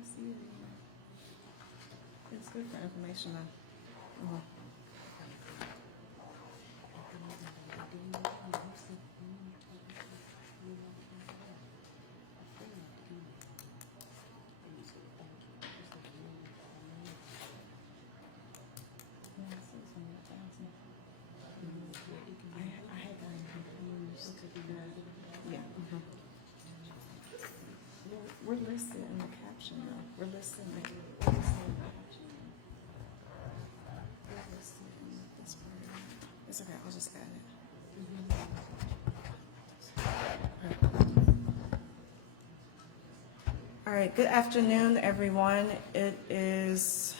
I see it. It's good for information though. Mhm. Yeah, I see it's only 1,000. I had gotten confused. Yeah. Mhm. We're listed in the caption though. We're listed in the caption. We're listed in this part. It's okay, I'll just add it. All right, good afternoon, everyone. It is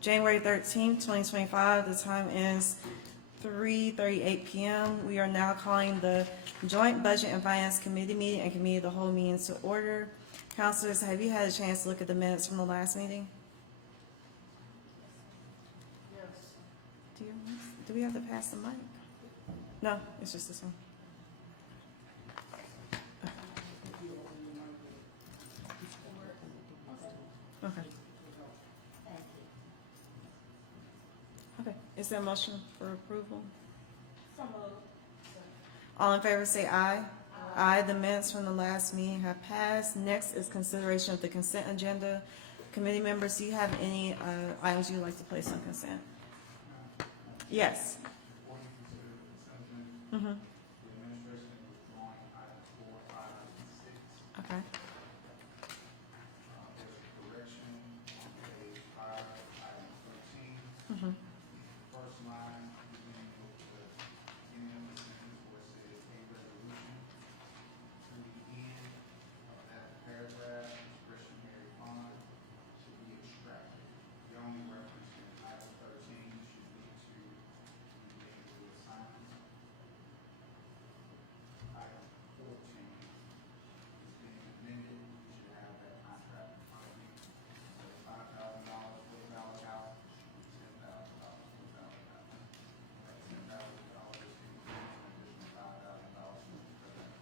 January 13th, 2025. The time is 3:38 p.m. We are now calling the Joint Budget and Finance Committee meeting and Committee of the Whole meeting to order. Councilors, have you had a chance to look at the minutes from the last meeting? Do we have to pass the mic? No, it's just this one. Okay. Okay, is there a motion for approval? All in favor say aye. Aye, the minutes from the last meeting have passed. Next is consideration of the consent agenda. Committee members, do you have any items you'd like to place on consent? Yes. Mm-hmm. Okay. Mm-hmm. First line, beginning with the beginning of the sentence where it says a resolution, to the end of that paragraph, discretionary fund should be extracted. The only reference in item 13 should be to the individual assignments. Item 14 is being amended. You should have that contract in front of you. So $5,000 for the ballot out, $10,000 for the ballot out. $10,000 is including an additional $5,000 for that.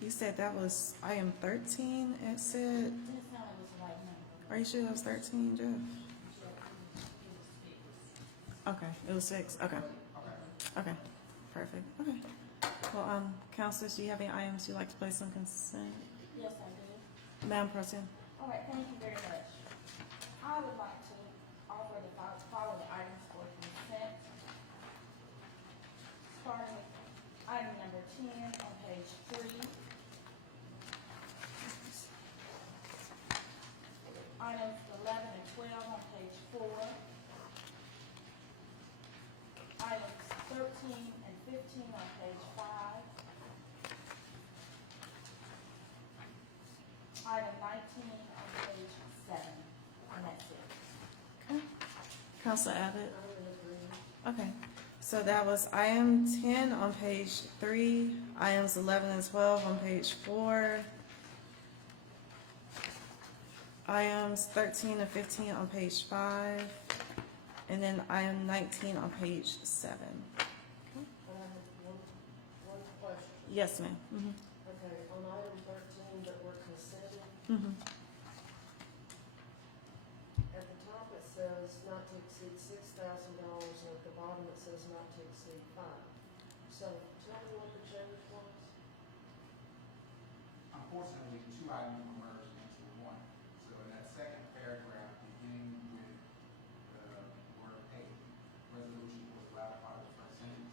You said that was item 13, it said, are you sure that was 13, Jeff? Okay, it was 6, okay. Okay, perfect, okay. Well, councilors, do you have any items you'd like to place on consent? Yes, I do. Madam Pro Tem? All right, thank you very much. I would like to offer the following items for consent. Starting with item number 10 on page 3. Items 11 and 12 on page 4. Items 13 and 15 on page 5. Item 19 on page 7, and that's it. Okay. Council Abbott? Okay, so that was item 10 on page 3, items 11 and 12 on page 4, items 13 and 15 on page 5, and then item 19 on page 7. One question. Yes, ma'am. Okay, on item 13 that we're considering, Mm-hmm. at the top it says not to exceed $6,000, and at the bottom it says not to exceed 5. So tell me what the change was. Unfortunately, two items were merged into one. So in that second paragraph, beginning with the word A, resolution was ratified as first sentence.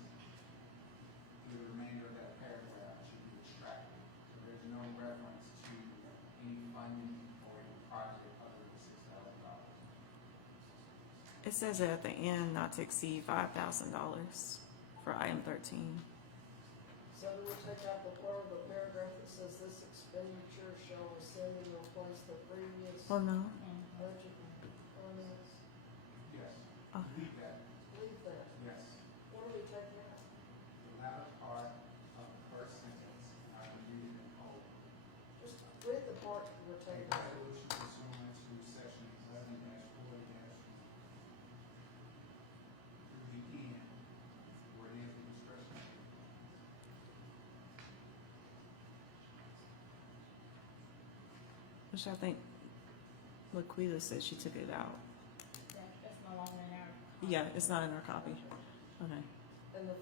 The remainder of that paragraph should be extracted. So there's no reference to any funding or any project other than $6,000. It says it at the end, not to exceed $5,000 for item 13. So do we take out the part of the paragraph that says this expenditure shall rescind and replace the previous Well, no. budget finance? Yes. Okay. Leave that. Leave that. Yes. What are we taking out? The latter part of the first sentence, I will read it in whole. Just read the part that we're A taking out. resolution pursuant to section 11-40- through the end, where it is the discretionary. which I think Laquita said she took it out. That's no longer in our. Yeah, it's not in our copy. Okay. And the $5,000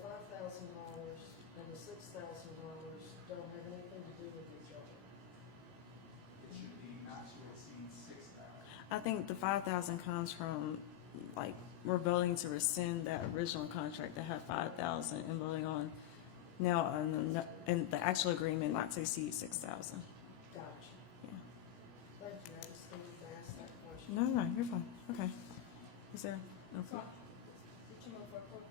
and the $6,000 don't have anything to do with each other. It should be not to exceed 6,000. I think the 5,000 comes from, like, we're voting to rescind that original contract that had 5,000 and voting on now, and the actual agreement not to exceed 6,000. Gotcha. Yeah. Thank you, I just needed to ask that question. No, you're fine. Okay. Is there? So, Okay. did you move for approval?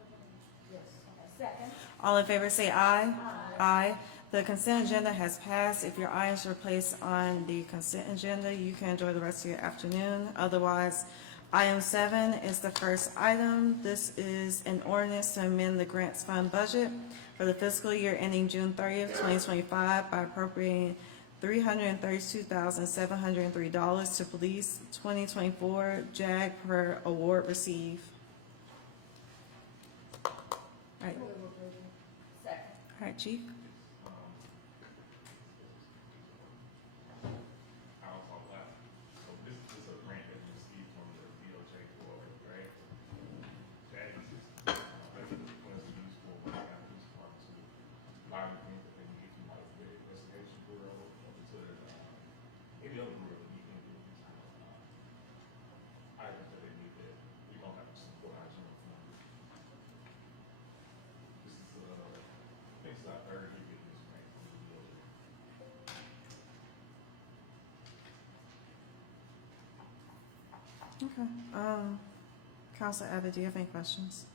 Yes. Okay, second. All in favor say aye. Aye. The consent agenda has passed. If your items were placed on the consent agenda, you can enjoy the rest of your afternoon. Otherwise, item 7 is the first item. This is an ordinance to amend the grants fund budget for the fiscal year ending June 30th, 2025 by appropriating $332,703 to police 2024 JAG per award received. All right, Move approval. Second. all right, Chief. I was on left. So this is a grant that we received from the DOJ for a grant. That is, basically funds we use for when we have police department to buy the things that they need from like the investigation bureau or to any other bureau that need any of these items that they need that we don't have to support our general fund. This is, I think it's our third year getting this grant from the DOJ. Okay. Council Abbott, do you have any questions?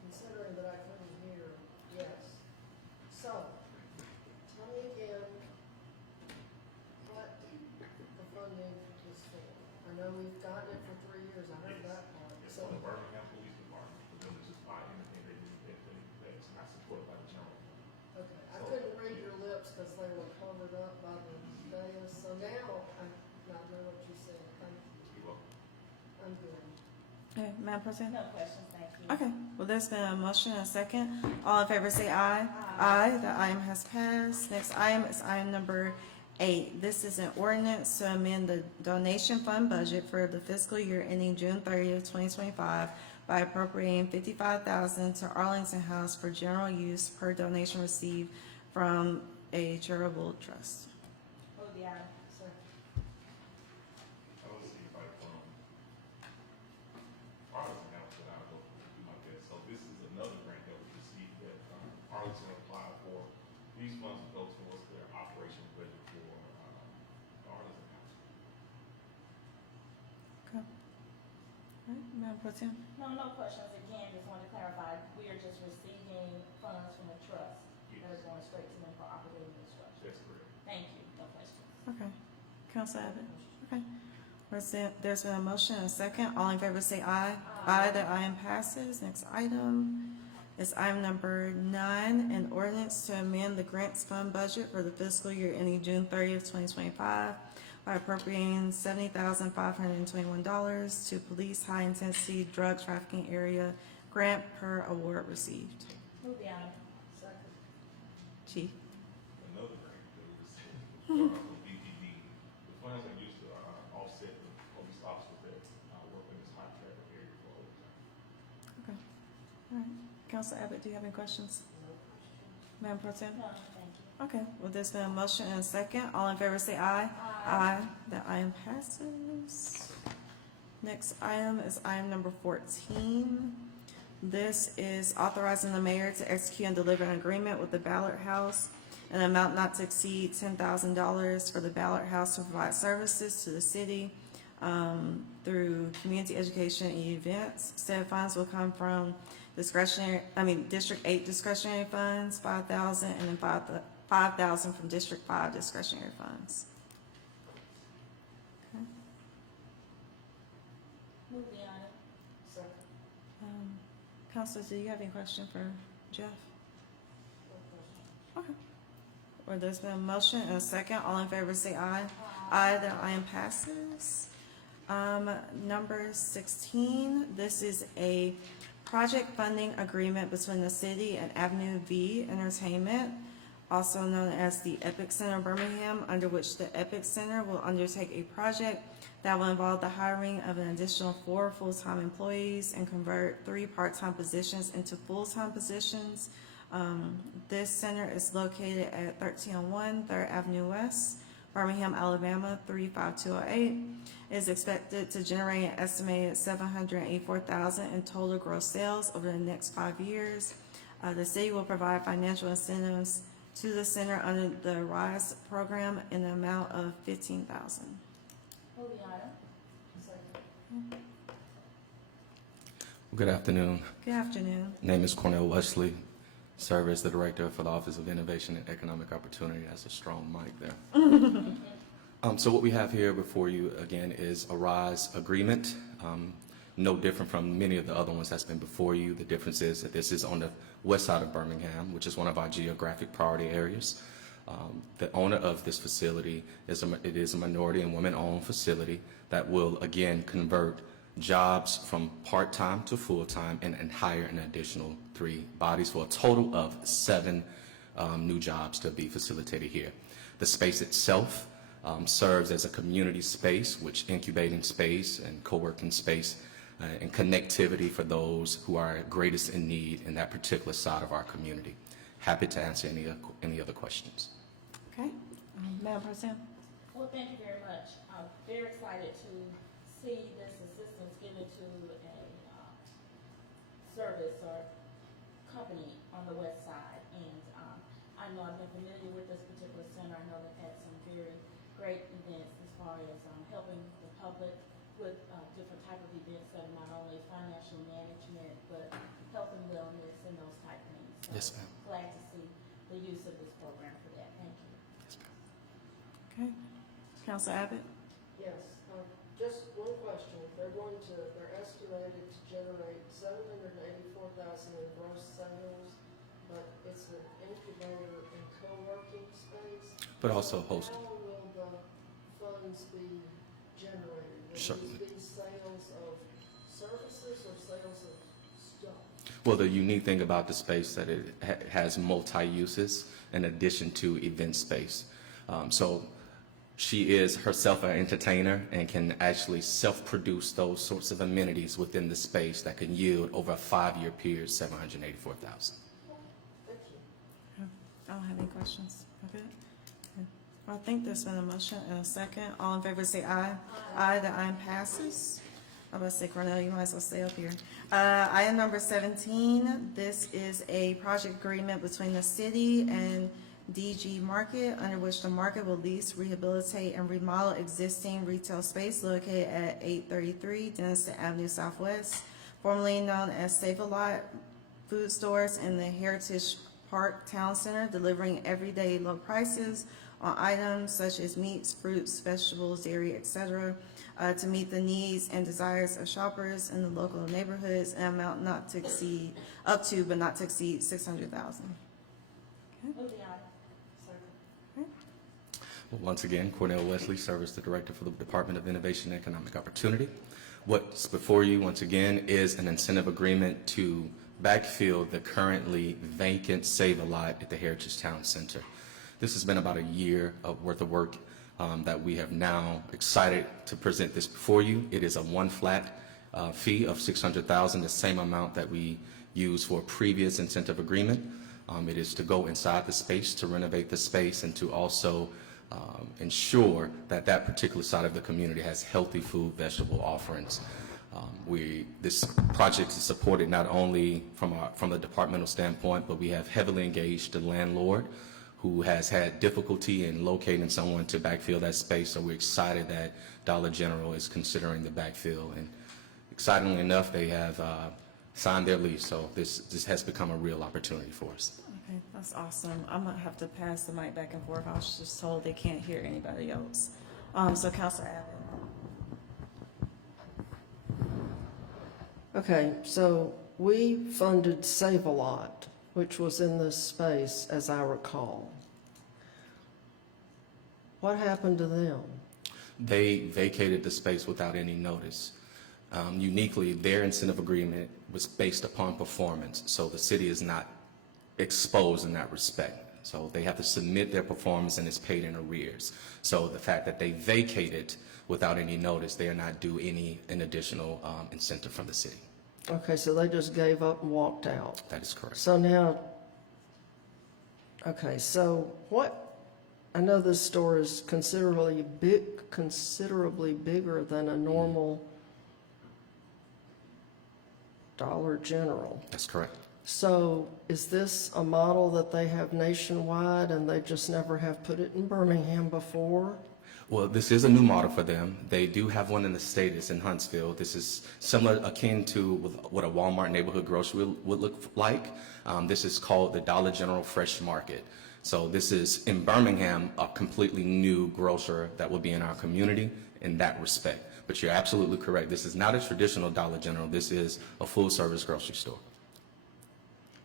Considering that I couldn't hear, yes. So, tell me again what the funding is for. I know we've gotten it for 3 years, I heard that part. It's So, from the Birmingham Police Department, for them to just buy anything they need, that's not supported by the general fund. okay, I couldn't read your lips because they were covered up by the dais, so now I know what you said. You're welcome. I'm good. Okay, Madam President? No questions, thank you. Okay, well, there's been a motion and a second. All in favor say aye. Aye, the item has passed. Next item is item number 8. This is an ordinance to amend the donation fund budget for the fiscal year ending June 30th, 2025 by appropriating $55,000 to Arlington House for general use per donation received from a charitable trust. Move the item. Second. I want to see if I from Arlington House that I go through like that. So this is another grant that we received that Arlington applied for. These funds will go towards their operation budget for Arlington House. Okay. All right, Madam President? No questions. Again, just want to clarify, we are just receiving funds from a trust that is going straight to them for operating the structure. That's correct. Thank you, no questions. Okay. Council Abbott? Okay. There's been a motion and a second. All in favor say aye. Aye, that item passes. Next item is item number 9, an ordinance to amend the grants fund budget for the fiscal year ending June 30th, 2025 by appropriating $70,521 to police high-intensity drug trafficking area grant per award received. Move the item. Second. Chief? Another grant that we received from BPD. The funds are used to offset the police officers that work in this high traffic area for overtime. Okay. All right. Council Abbott, do you have any questions? No questions. Madam President? No, thank you. Okay, well, there's been a motion and a second. All in favor say aye. Aye. That item passes. Next item is item number 14. This is authorizing the mayor to execute and deliver an agreement with the Ballard House, an amount not to exceed $10,000 for the Ballard House to provide services to the city through community education and events. Said funds will come from District 8 discretionary funds, 5,000, and then 5,000 from District 5 discretionary funds. Okay. Move the item. Second. Counselor, do you have any question for Jeff? No questions. Okay. Well, there's been a motion and a second. All in favor say aye. Aye, that item passes. Number 16, this is a project funding agreement between the city and Avenue V Entertainment. also known as the Epic Center Birmingham, under which the Epic Center will undertake a project that will involve the hiring of an additional 4 full-time employees and convert 3 part-time positions into full-time positions. This center is located at 1301 3rd Avenue West, Birmingham, Alabama 35208. It is expected to generate an estimated $784,000 in total gross sales over the next 5 years. The city will provide financial incentives to the center under the RISE program in the amount of $15,000. Move the item. Second. Good afternoon. Good afternoon. Name is Cornell Wesley. Serve as the Director for the Office of Innovation and Economic Opportunity. That's a strong mic there. So what we have here before you again is a RISE agreement. No different from many of the other ones that's been before you. The difference is that this is on the west side of Birmingham, which is one of our geographic priority areas. The owner of this facility is a minority and women-owned facility that will again convert jobs from part-time to full-time and hire an additional 3 bodies for a total of 7 new jobs to be facilitated here. The space itself serves as a community space, which incubating space and co-working space and connectivity for those who are greatest in need in that particular side of our community. Happy to answer any other questions. Okay. Madam President? Well, thank you very much. I'm very excited to see this assistance given to a service or company on the west side. And I know I've been familiar with this particular center. I know they've had some very great events as far as helping the public with different type of events that are not only financial management, but health and wellness and those type things. So Yes, ma'am. glad to see the use of this program for that. Thank you. Okay. Council Abbott? Yes, just one question. They're estimated to generate $784,000 in gross sales, but it's an incubator and co-working space. But also host. How will the funds be generated? Sure. Will these be sales of services or sales of stuff? Well, the unique thing about the space that it has multi-uses in addition to event space. So she is herself an entertainer and can actually self-produce those sorts of amenities within the space that can yield over a 5-year period $784,000. Thank you. I don't have any questions. Okay. I think there's been a motion and a second. All in favor say aye. Aye. The aye passes. I was about to say, Cornell, you might as well stay up here. Item number 17, this is a project agreement between the city and DG Market, under which the market will lease, rehabilitate, and remodel existing retail space located at 833 Denison Avenue Southwest, formerly known as Save-A-Lot Food Stores in the Heritage Park Town Center, delivering everyday low prices on items such as meats, fruits, vegetables, dairy, etc., to meet the needs and desires of shoppers in the local neighborhoods, an amount not to exceed, up to but not to exceed $600,000. Move the item. Second. Well, once again, Cornell Wesley, Service the Director for the Department of Innovation and Economic Opportunity. What's before you, once again, is an incentive agreement to backfill the currently vacant Save-A-Lot at the Heritage Town Center. This has been about a year of worth of work that we have now excited to present this before you. It is a one flat fee of $600,000, the same amount that we used for a previous incentive agreement. It is to go inside the space, to renovate the space, and to also ensure that that particular side of the community has healthy food, vegetable offerings. This project is supported not only from the departmental standpoint, but we have heavily engaged the landlord who has had difficulty in locating someone to backfill that space. So we're excited that Dollar General is considering the backfill. And excitingly enough, they have signed their lease. So this has become a real opportunity for us. Okay, that's awesome. I'm gonna have to pass the mic back and forth. I was just told they can't hear anybody else. So Councilor Abbott. Okay, so we funded Save-A-Lot, which was in this space, as I recall. What happened to them? They vacated the space without any notice. Uniquely, their incentive agreement was based upon performance, so the city is not exposed in that respect. So they have to submit their performance and it's paid in arrears. So the fact that they vacated without any notice, they are not due an additional incentive from the city. Okay, so they just gave up and walked out. That is correct. So now, okay, so what, I know this store is considerably bigger than a normal Dollar General. That's correct. So is this a model that they have nationwide and they just never have put it in Birmingham before? Well, this is a new model for them. They do have one in the state. It's in Huntsville. This is similar, akin to what a Walmart neighborhood grocery would look like. This is called the Dollar General Fresh Market. So this is, in Birmingham, a completely new grocer that will be in our community in that respect. But you're absolutely correct. This is not a traditional Dollar General. This is a full-service grocery store.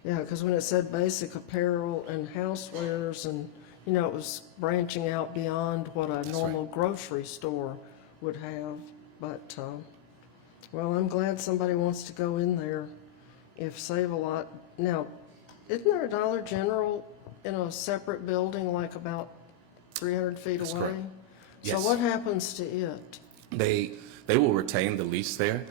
Yeah, because when it said basic apparel and housewares and, you know, it was branching out beyond what a That's normal grocery store would have. But, well, I'm glad somebody wants to go in there if Save-A-Lot. Now, isn't there a Dollar General in a separate building, like about 300 feet That's away? correct. So Yes. what happens to it? They will retain the lease there.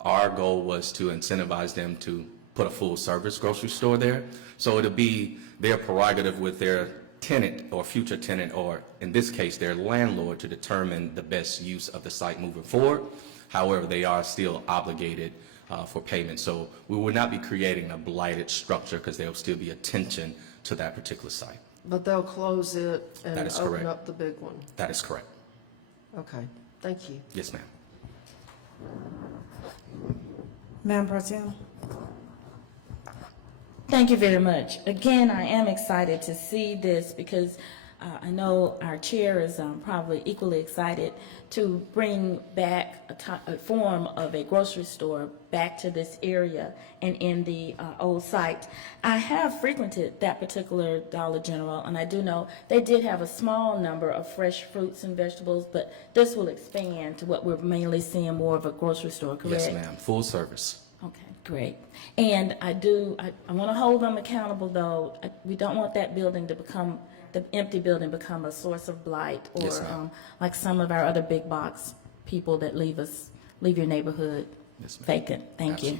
Our goal was to incentivize them to put a full-service grocery store there. So it'll be their prerogative with their tenant or future tenant, or in this case, their landlord, to determine the best use of the site moving forward. However, they are still obligated for payment. So we will not be creating a blighted structure because there will still be attention to that particular site. But they'll close it and That is open correct. up the big one. That is correct. Okay, thank you. Yes, ma'am. Madam Pro Tem? Thank you very much. Again, I am excited to see this because I know our chair is probably equally excited to bring back a form of a grocery store back to this area and in the old site. I have frequented that particular Dollar General, and I do know they did have a small number of fresh fruits and vegetables, but this will expand to what we're mainly seeing more of a grocery store, correct? Yes, ma'am. Full service. Okay, great. And I want to hold them accountable, though. We don't want that building to become, the empty building become a source of blight or Yes, ma'am. like some of our other big box people that leave your neighborhood Yes, ma'am. vacant. Thank you.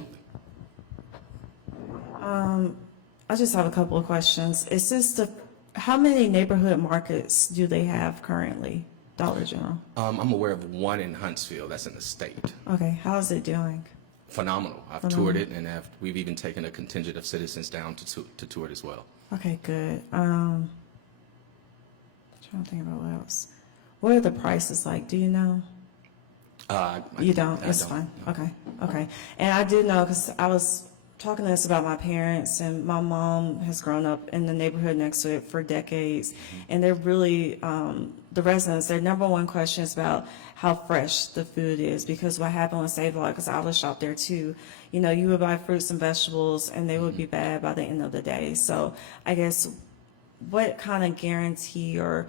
Absolutely. I just have a couple of questions. Is this how many neighborhood markets do they have currently, Dollar General? I'm aware of one in Huntsville that's in the state. Okay, how is it doing? Phenomenal. I've toured it, and we've even taken a contingent of citizens down to tour it as well. Okay, good. Trying to think about what else. What are the prices like? Do you know? You don't? It's fine. no. Okay. And I did know because I was talking to this about my parents, and my mom has grown up in the neighborhood next to it for decades, and they're really, the residents, their number one question is about how fresh the food is, because what happened with Save-A-Lot, because I was shopped there too, you know, you would buy fruits and vegetables, and they would be bad by the end of the day. So I guess what kind of guarantee, or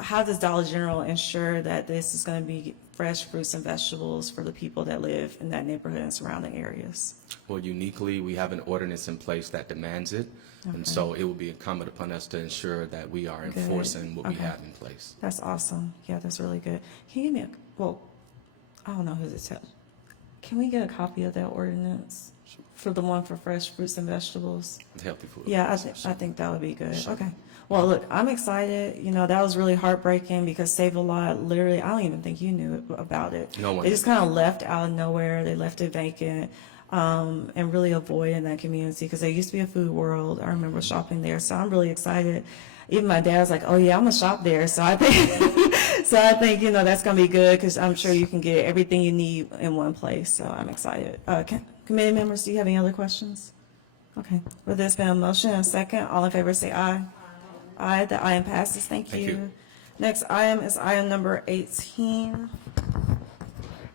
how does Dollar General ensure that this is going to be fresh fruits and vegetables for the people that live in that neighborhood and surrounding areas? Well, uniquely, we have an ordinance in place that demands it, and so it will be incumbent upon us to ensure that we are Good. enforcing what we Okay. have in place. That's awesome. Yeah, that's really good. Can you give me I don't know who to tell. Can we get a copy of that ordinance for the one for fresh fruits and vegetables? Healthy food. Yeah, I think that would be good. Sure. Okay. Well, look, I'm excited. You know, that was really heartbreaking because Save-A-Lot, literally, I don't even think you knew about it. No one They just did. kind of left out of nowhere. They left it vacant, and really avoiding that community because there used to be a Food World. I remember shopping there, so I'm really excited. Even my dad was like, "Oh yeah, I'm gonna shop there." So I think, you know, that's gonna be good because I'm sure you can get everything you need in one place. So I'm excited. Committee members, do you have any other questions? Okay. With this been a motion and a second, all in favor say aye. Aye. The item passes. Thank Thank you. you. Next item is item number 18.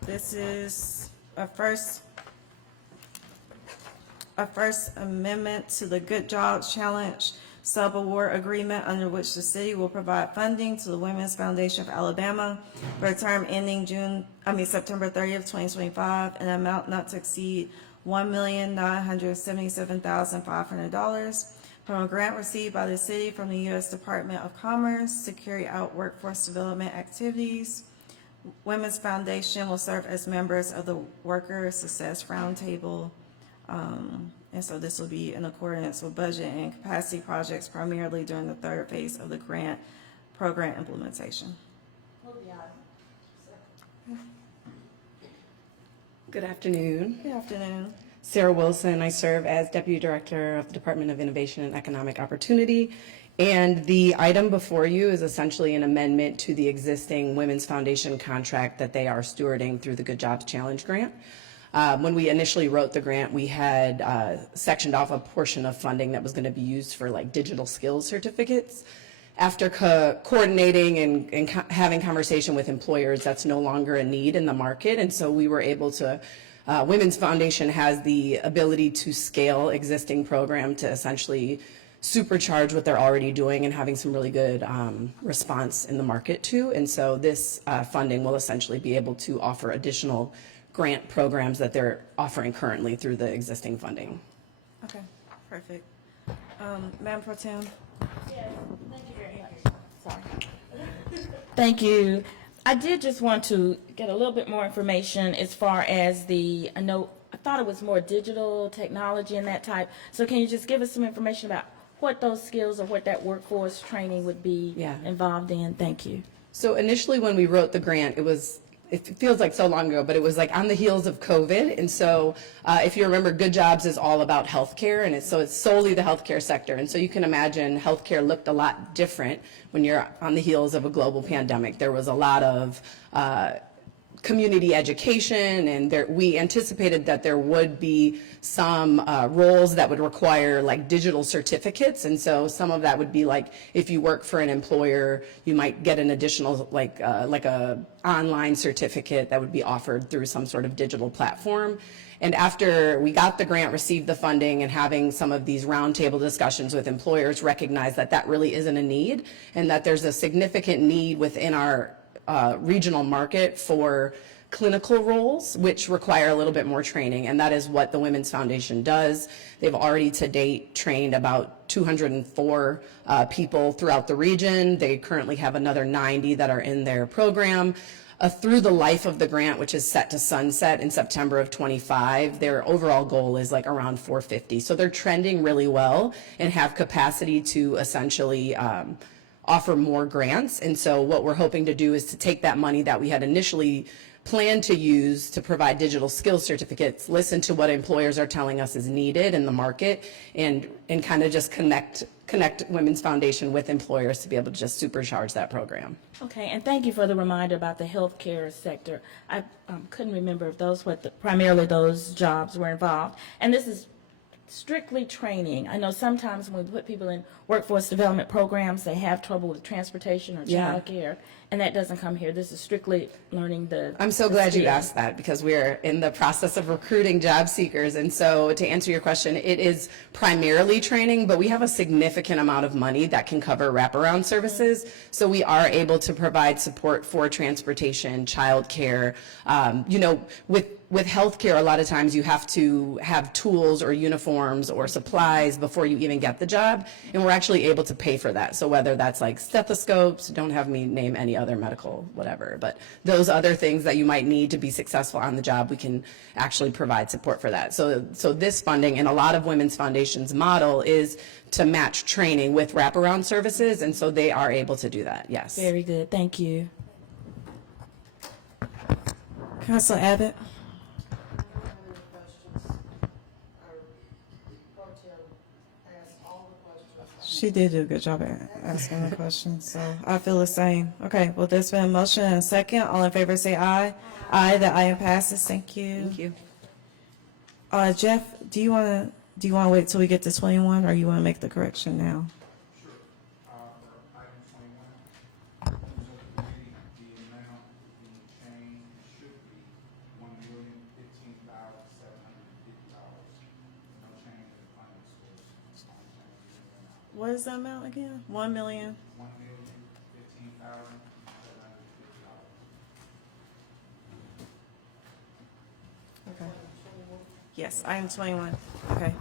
This is a first amendment to the Good Jobs Challenge sub-award agreement under which the city will provide funding to the Women's Foundation of Alabama for a term ending September 30th, 2025, an amount not to exceed $1,977,500. from a grant received by the city from the U.S. Department of Commerce to carry out workforce development activities. Women's Foundation will serve as members of the Worker Success Roundtable. And so this will be in accordance with budget and capacity projects primarily during the third phase of the grant program implementation. Move the item. Good afternoon. Good afternoon. Sarah Wilson. I serve as Deputy Director of the Department of Innovation and Economic Opportunity. And the item before you is essentially an amendment to the existing Women's Foundation contract that they are stewarding through the Good Jobs Challenge grant. When we initially wrote the grant, we had sectioned off a portion of funding that was going to be used for like digital skills certificates. After coordinating and having conversation with employers, that's no longer a need in the market. And so we were able to, Women's Foundation has the ability to scale existing program to essentially supercharge what they're already doing and having some really good response in the market too. And so this funding will essentially be able to offer additional grant programs that they're offering currently through the existing funding. Okay, perfect. Madam Pro Tem? Yes, thank you very much. Sorry. Thank you. I did just want to get a little bit more information as far as I thought it was more digital technology and that type. So can you just give us some information about what those skills or what that workforce training would be involved in? Thank you. So initially when we wrote the grant, it feels like so long ago, but it was like on the heels of COVID. And so if you remember, Good Jobs is all about healthcare, and it's solely the healthcare sector. And so you can imagine healthcare looked a lot different when you're on the heels of a global pandemic. There was a lot of community education, and we anticipated that there would be some roles that would require like digital certificates. And so some of that would be like if you work for an employer, you might get an additional like a online certificate that would be offered through some sort of digital platform. And after we got the grant, received the funding, and having some of these roundtable discussions with employers, recognized that that really isn't a need, and that there's a significant need within our regional market for clinical roles, which require a little bit more training, and that is what the Women's Foundation does. They've already to date trained about 204 people throughout the region. They currently have another 90 that are in their program. Through the life of the grant, which is set to sunset in September of 25, their overall goal is like around 450. So they're trending really well and have capacity to essentially offer more grants. And so what we're hoping to do is to take that money that we had initially planned to use to provide digital skills certificates, listen to what employers are telling us is needed in the market, and kind of just connect Women's Foundation with employers to be able to just supercharge that program. Okay, and thank you for the reminder about the healthcare sector. I couldn't remember if primarily those jobs were involved. And this is strictly training. I know sometimes when we put people in workforce development programs, they have trouble with transportation or childcare, and that doesn't come here. This is strictly learning I'm so glad you asked that, because we're in the process of recruiting job seekers. And so to answer your question, it is primarily training, but we have a significant amount of money that can cover wraparound services. So we are able to provide support for transportation, childcare. With healthcare, a lot of times you have to have tools or uniforms or supplies before you even get the job, and we're actually able to pay for that. So whether that's like stethoscopes, don't have me name any other medical whatever, but those other things that you might need to be successful on the job, we can actually provide support for that. So this funding, and a lot of Women's Foundation's model is to match training with wraparound services, and so they are able to do that, yes. Very good, thank you. Councilor Abbott? I don't have any questions. Our pro tem asked all the questions. She did do a good job at asking the questions, so I feel the same. Okay, well, there's been a motion and a second. All in favor say aye. Aye, the item passes. Thank you. Thank you. Jeff, do you want to wait till we get to 21, or you want to make the correction now? Sure. For item 21, as of committee, the amount being changed should be $1,015,750. No change in the funding source. Only change in the amount. What is the amount again? 1 million? $1,015,750. Okay. Yes, item 21. Okay.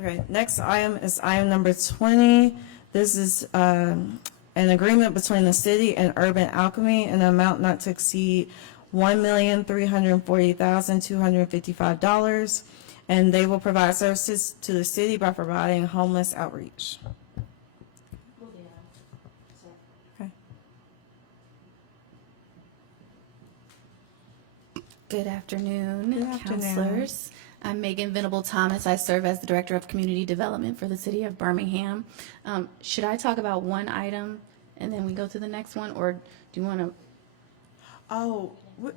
Okay, next item is item number 20. This is an agreement between the city and Urban Alchemy in an amount not to exceed $1,340,255, and they will provide services to the city by providing homeless outreach. Move the item. Okay. Good afternoon, Good afternoon. counselors. I'm Megan Venable Thomas. I serve as the Director of Community Development for the City of Birmingham. Should I talk about one item and then we go to the next one, or do you want to? Oh,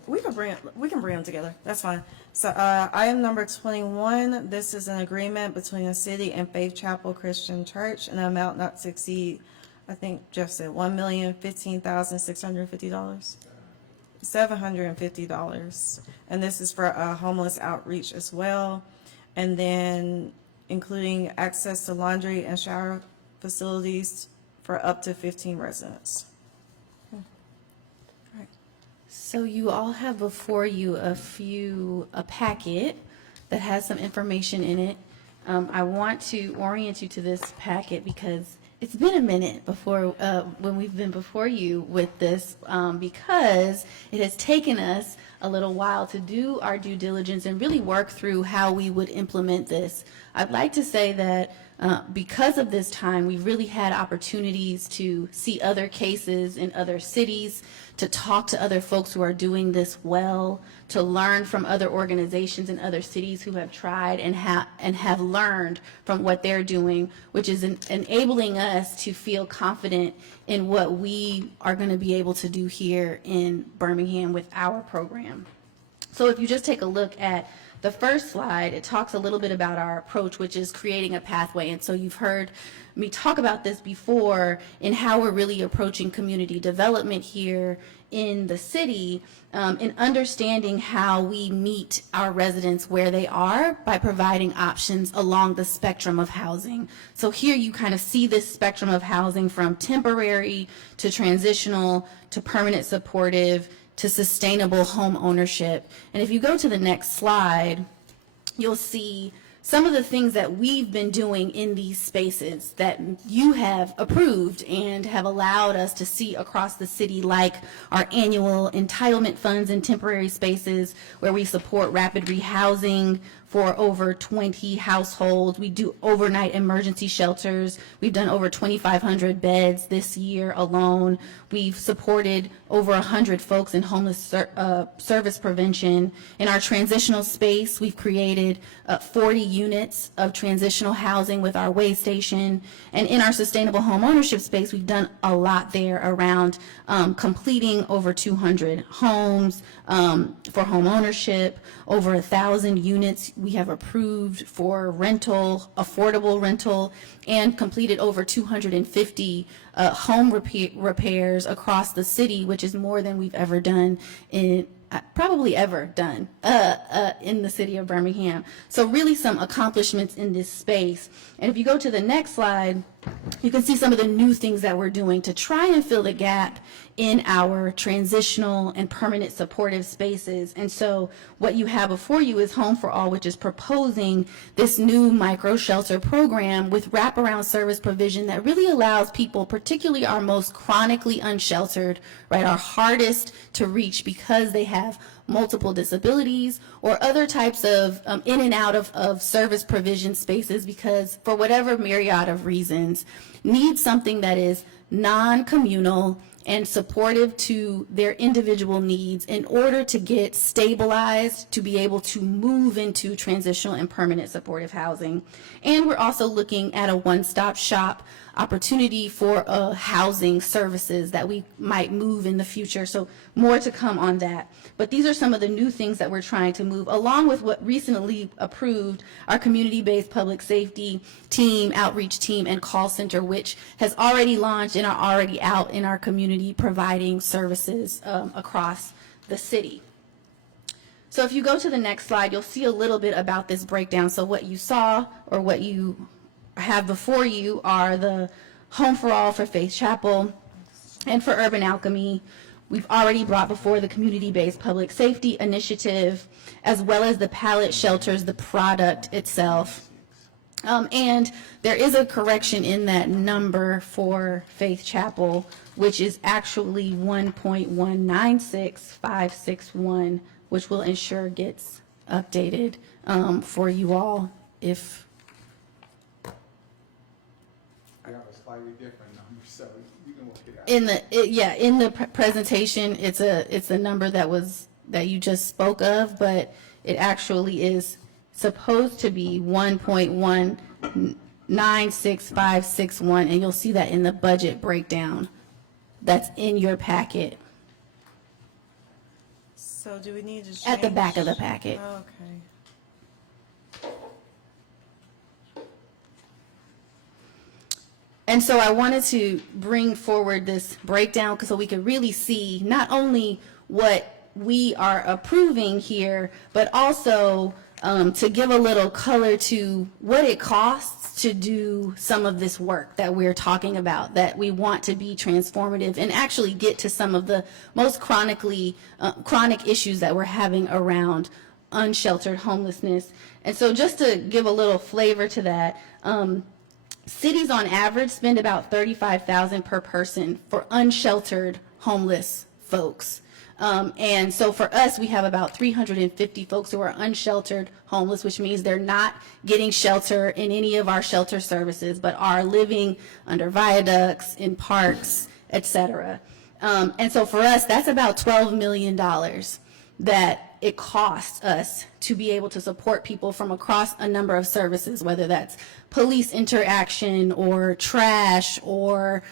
we can bring them together. That's fine. So, item number 21. This is an agreement between the city and Faith Chapel Christian Church in an amount not to exceed, I think Jeff said $1,015,650. $750, and this is for homeless outreach as well, and then including access to laundry and shower facilities for up to 15 residents. So you all have before you a packet that has some information in it. I want to orient you to this packet because it's been a minute before when we've been before you with this, because it has taken us a little while to do our due diligence and really work through how we would implement this. I'd like to say that because of this time, we've really had opportunities to see other cases in other cities, to talk to other folks who are doing this well, to learn from other organizations in other cities who have tried and have learned from what they're doing, which is enabling us to feel confident in what we are going to be able to do here in Birmingham with our program. So if you just take a look at the first slide, it talks a little bit about our approach, which is creating a pathway. And so you've heard me talk about this before in how we're really approaching community development here in the city, in understanding how we meet our residents where they are by providing options along the spectrum of housing. So here you kind of see this spectrum of housing from temporary to transitional to permanent supportive to sustainable home ownership. And if you go to the next slide, you'll see some of the things that we've been doing in these spaces that you have approved and have allowed us to see across the city, like our annual entitlement funds in temporary spaces where we support rapid rehousing for over 20 households. We do overnight emergency shelters. We've done over 2,500 beds this year alone. We've supported over 100 folks in homeless service prevention. In our transitional space, we've created 40 units of transitional housing with our way station. And in our sustainable home ownership space, we've done a lot there around completing over 200 homes for home ownership, over 1,000 units we have approved for rental, affordable rental, and completed over 250 home repairs across the city, which is more than we've ever done in probably ever done in the city of Birmingham. So really some accomplishments in this space. And if you go to the next slide, you can see some of the new things that we're doing to try and fill the gap in our transitional and permanent supportive spaces. And so what you have before you is Home for All, which is proposing this new micro shelter program with wraparound service provision that really allows people, particularly our most chronically unsheltered, right, our hardest to reach because they have multiple disabilities or other types of in and out of service provision spaces, because for whatever myriad of reasons need something that is non-communal and supportive to their individual needs in order to get stabilized to be able to move into transitional and permanent supportive housing. And we're also looking at a one-stop shop opportunity for housing services that we might move in the future. So more to come on that. But these are some of the new things that we're trying to move, along with what recently approved our community-based public safety team, outreach team, and call center, which has already launched and are already out in our community providing services across the city. So if you go to the next slide, you'll see a little bit about this breakdown. So what you saw, or what you have before you, are the Home for All for Faith Chapel and for Urban Alchemy. We've already brought before the community-based public safety initiative, as well as the pallet shelters, the product itself. And there is a correction in that number for Faith Chapel, which is actually 1.196561, which will ensure gets updated for you all if. I got a slightly different number, so you can work it out. In the presentation, it's a number that you just spoke of, but it actually is supposed to be 1.196561, and you'll see that in the budget breakdown that's in your packet, So do we need to change? at the back of the packet. Okay. And so I wanted to bring forward this breakdown so we could really see not only what we are approving here, but also to give a little color to what it costs to do some of this work that we're talking about, that we want to be transformative and actually get to some of the most chronic issues that we're having around unsheltered homelessness. And so just to give a little flavor to that, cities on average spend about $35,000 per person for unsheltered homeless folks. And so for us, we have about 350 folks who are unsheltered homeless, which means they're not getting shelter in any of our shelter services, but are living under viaducts, in parks, etc. And so for us, that's about $12 million that it costs us to be able to support people from across a number of services, whether that's police interaction or trash or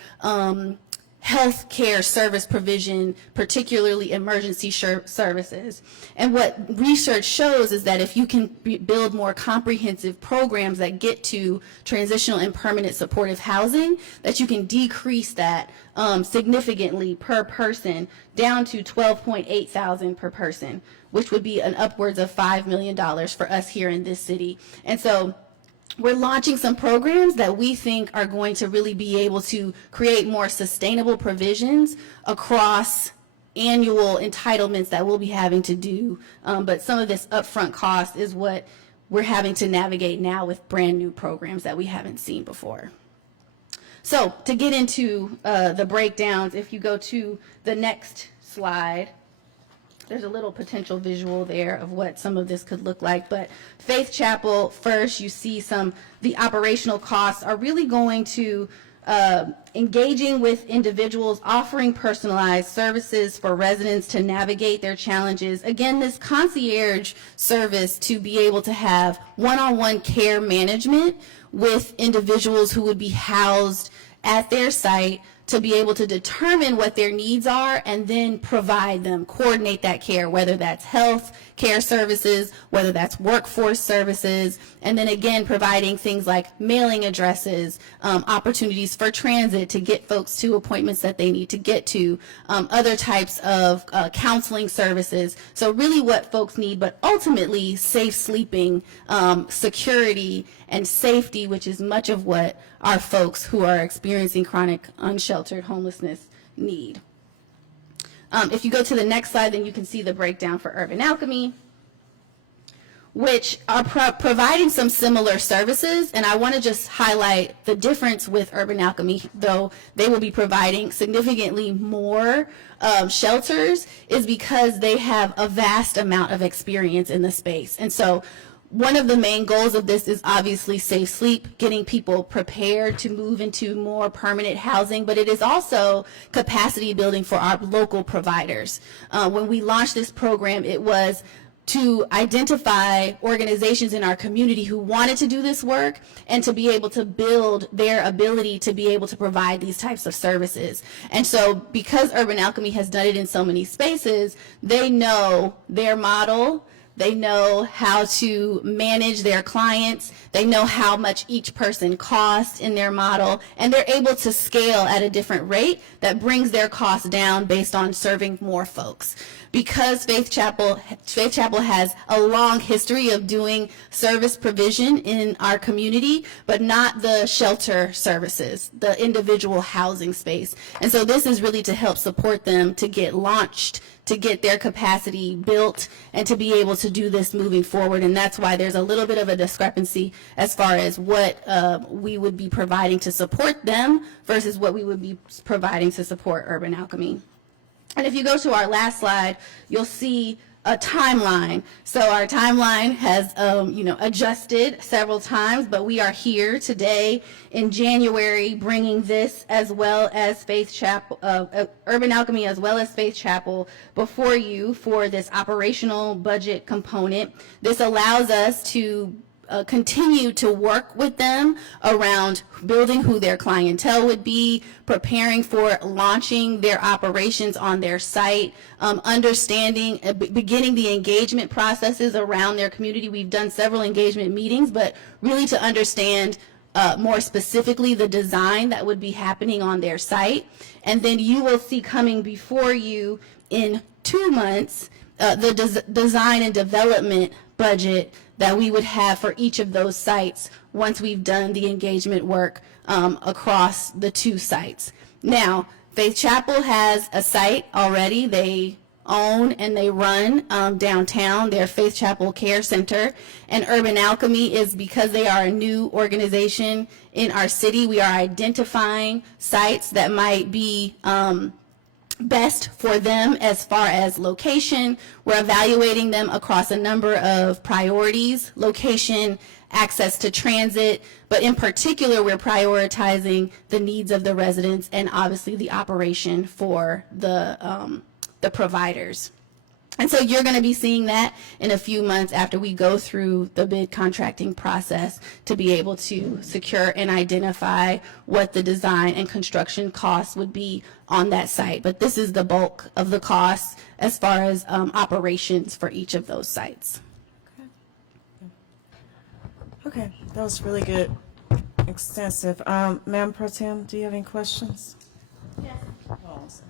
health care service provision, particularly emergency services. And what research shows is that if you can build more comprehensive programs that get to transitional and permanent supportive housing, that you can decrease that significantly per person down to $12,800 per person, which would be an upwards of $5 million for us here in this city. And so we're launching some programs that we think are going to really be able to create more sustainable provisions across annual entitlements that we'll be having to do. But some of this upfront cost is what we're having to navigate now with brand new programs that we haven't seen before. So to get into the breakdowns, if you go to the next slide, there's a little potential visual there of what some of this could look like. But Faith Chapel, first, you see the operational costs are really going to engaging with individuals, offering personalized services for residents to navigate their challenges. Again, this concierge service to be able to have one-on-one care management with individuals who would be housed at their site, to be able to determine what their needs are and then provide them, coordinate that care, whether that's health care services, whether that's workforce services, and then again providing things like mailing addresses, opportunities for transit to get folks to appointments that they need to get to, other types of counseling services. So really what folks need, but ultimately safe sleeping, security, and safety, which is much of what our folks who are experiencing chronic unsheltered homelessness need. If you go to the next slide, then you can see the breakdown for Urban Alchemy, which are providing some similar services. And I want to just highlight the difference with Urban Alchemy, though they will be providing significantly more shelters, is because they have a vast amount of experience in the space. And so one of the main goals of this is obviously safe sleep, getting people prepared to move into more permanent housing, but it is also capacity building for our local providers. When we launched this program, it was to identify organizations in our community who wanted to do this work and to be able to build their ability to be able to provide these types of services. And so because Urban Alchemy has done it in so many spaces, they know their model, they know how to manage their clients, they know how much each person costs in their model, and they're able to scale at a different rate that brings their costs down based on serving more folks. Because Faith Chapel has a long history of doing service provision in our community, but not the shelter services, the individual housing space. And so this is really to help support them to get launched, to get their capacity built and to be able to do this moving forward. And that's why there's a little bit of a discrepancy as far as what we would be providing to support them versus what we would be providing to support Urban Alchemy. And if you go to our last slide, you'll see a timeline. So our timeline has, adjusted several times, but we are here today in January bringing this as well as Faith Chapel, Urban Alchemy as well as Faith Chapel before you for this operational budget component. This allows us to continue to work with them around building who their clientele would be, preparing for launching their operations on their site, understanding, beginning the engagement processes around their community. We've done several engagement meetings, but really to understand more specifically the design that would be happening on their site. And then you will see coming before you in 2 months the design and development budget that we would have for each of those sites once we've done the engagement work across the 2 sites. Now, Faith Chapel has a site already. They own and they run downtown, their Faith Chapel Care Center. And Urban Alchemy is, because they are a new organization in our city, we are identifying sites that might be best for them as far as location. We're evaluating them across a number of priorities: location, access to transit, but in particular we're prioritizing the needs of the residents and obviously the operation for the providers. And so you're going to be seeing that in a few months after we go through the bid contracting process to be able to secure and identify what the design and construction costs would be on that site. But this is the bulk of the costs as far as operations for each of those sites. Okay, that was really good, extensive. Madam Pro Tem, do you have any questions? Yes. Oh, sorry.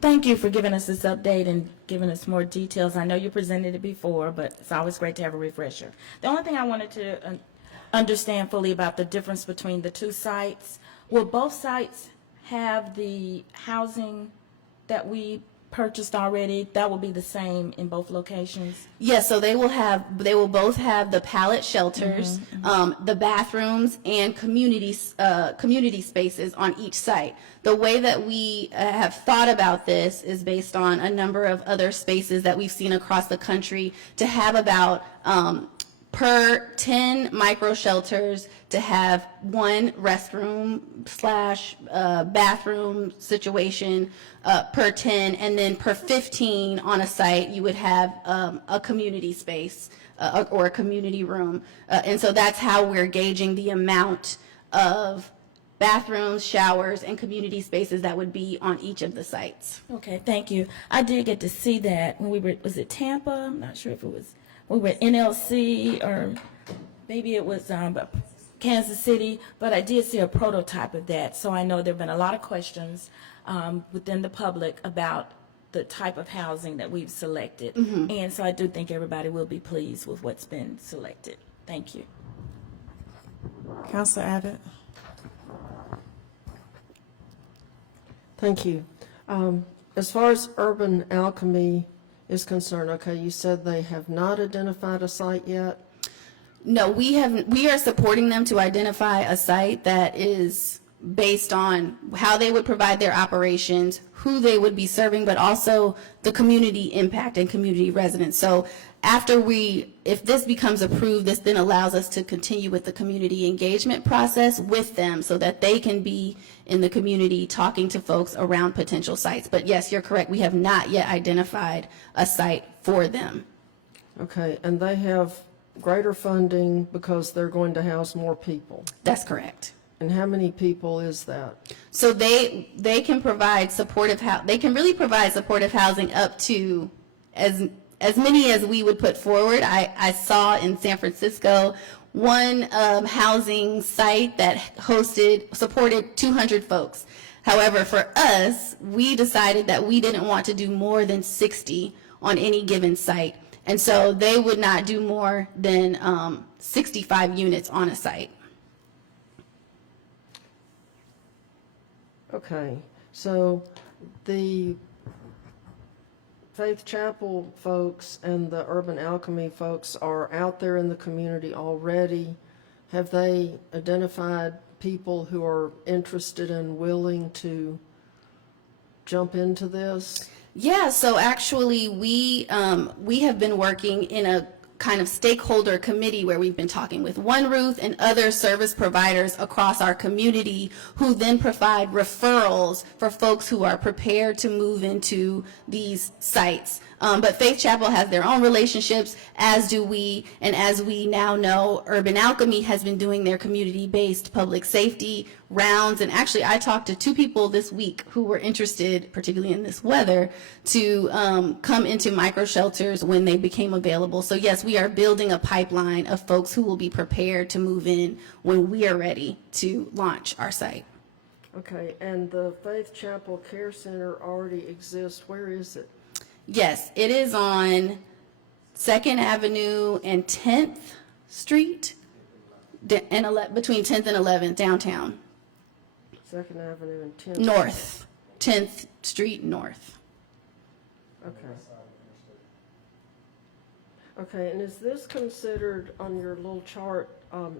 Thank you for giving us this update and giving us more details. I know you presented it before, but it's always great to have a refresher. The only thing I wanted to understand fully about the difference between the 2 sites, will both sites have the housing that we purchased already? That will be the same in both locations? Yes, so they will both have the pallet shelters, the bathrooms, and community spaces on each site. The way that we have thought about this is based on a number of other spaces that we've seen across the country to have about per 10 micro shelters to have 1 restroom / bathroom situation per 10, and then per 15 on a site you would have a community space or a community room. And so that's how we're gauging the amount of bathrooms, showers, and community spaces that would be on each of the sites. Okay, thank you. I did get to see that when we were, was it Tampa? I'm not sure if it was, we were at NLC or maybe it was Kansas City, but I did see a prototype of that. So I know there have been a lot of questions within the public about the type of housing that we've selected. And so I do think everybody will be pleased with what's been selected. Thank you. Councilor Abbott? Thank you. As far as Urban Alchemy is concerned, okay, you said they have not identified a site yet? No, we are supporting them to identify a site that is based on how they would provide their operations, who they would be serving, but also the community impact and community residents. So after if this becomes approved, this then allows us to continue with the community engagement process with them so that they can be in the community talking to folks around potential sites. But yes, you're correct. We have not yet identified a site for them. Okay, and they have greater funding because they're going to house more people. That's correct. And how many people is that? So they can provide supportive they can really provide supportive housing up to as many as we would put forward. I saw in San Francisco one housing site that supported 200 folks. However, for us, we decided that we didn't want to do more than 60 on any given site. And so they would not do more than 65 units on a site. Okay, so the Faith Chapel folks and the Urban Alchemy folks are out there in the community already. Have they identified people who are interested and willing to jump into this? Yeah, so actually, we have been working in a kind of stakeholder committee where we've been talking with One Roof and other service providers across our community who then provide referrals for folks who are prepared to move into these sites. But Faith Chapel has their own relationships, as do we, and as we now know, Urban Alchemy has been doing their community-based public safety rounds, and actually I talked to 2 people this week who were interested, particularly in this weather, to come into micro shelters when they became available. So yes, we are building a pipeline of folks who will be prepared to move in when we are ready to launch our site. Okay, and the Faith Chapel Care Center already exists. Where is it? Yes, it is on 2nd Avenue and 10th Street, and between 10th and 11th, downtown. 2nd Avenue and 10th? North, 10th Street North. Okay. Okay, and is this considered, on your little chart,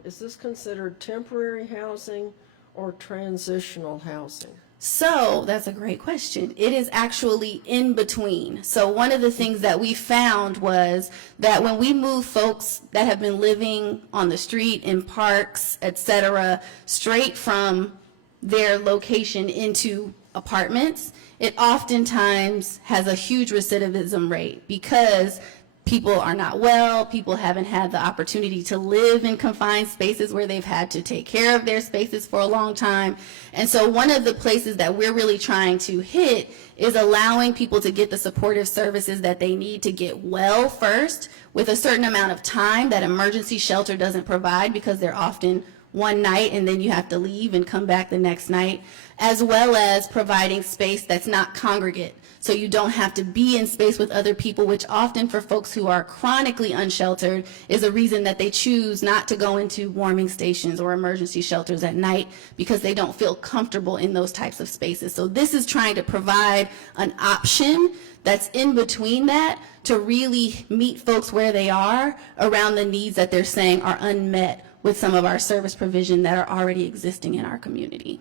is this considered temporary housing or transitional housing? So that's a great question. It is actually in between. So one of the things that we found was that when we move folks that have been living on the street, in parks, etc., straight from their location into apartments, it oftentimes has a huge recidivism rate because people are not well, people haven't had the opportunity to live in confined spaces where they've had to take care of their spaces for a long time. And so one of the places that we're really trying to hit is allowing people to get the supportive services that they need to get well first, with a certain amount of time that emergency shelter doesn't provide, because they're often one night and then you have to leave and come back the next night, as well as providing space that's not congregate. So you don't have to be in space with other people, which often for folks who are chronically unsheltered is a reason that they choose not to go into warming stations or emergency shelters at night, because they don't feel comfortable in those types of spaces. So this is trying to provide an option that's in between that to really meet folks where they are around the needs that they're saying are unmet with some of our service provision that are already existing in our community.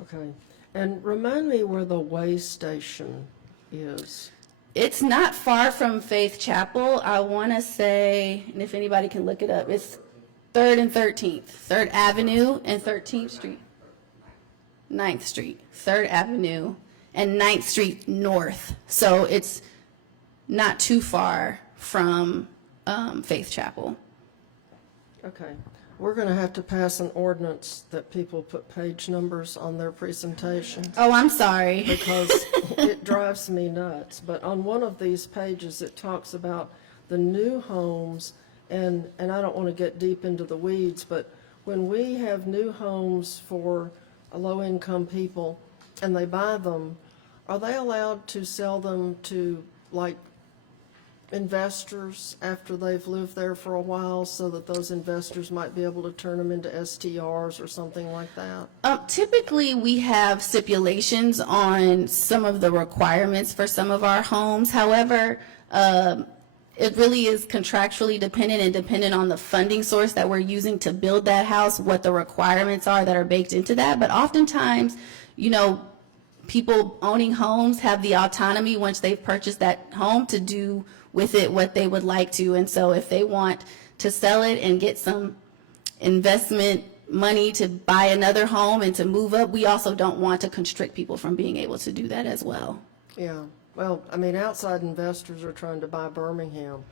Okay, and remind me where the way station is. It's not far from Faith Chapel. I want to say, and if anybody can look it up, it's 3rd and 13th, 3rd Avenue and 13th Street, 9th Street, 3rd Avenue and 9th Street North. So it's not too far from Faith Chapel. Okay, we're going to have to pass an ordinance that people put page numbers on their presentations, Oh, I'm sorry. because it drives me nuts. But on one of these pages, it talks about the new homes, and I don't want to get deep into the weeds, but when we have new homes for low-income people and they buy them, are they allowed to sell them to, like, investors after they've lived there for a while, so that those investors might be able to turn them into STRs or something like that? Typically, we have stipulations on some of the requirements for some of our homes. However, it really is contractually dependent and dependent on the funding source that we're using to build that house, what the requirements are that are baked into that. But oftentimes, you know, people owning homes have the autonomy once they've purchased that home to do with it what they would like to. And so if they want to sell it and get some investment money to buy another home and to move up, we also don't want to constrict people from being able to do that as well. Yeah, well, I mean, outside investors are trying to buy Birmingham.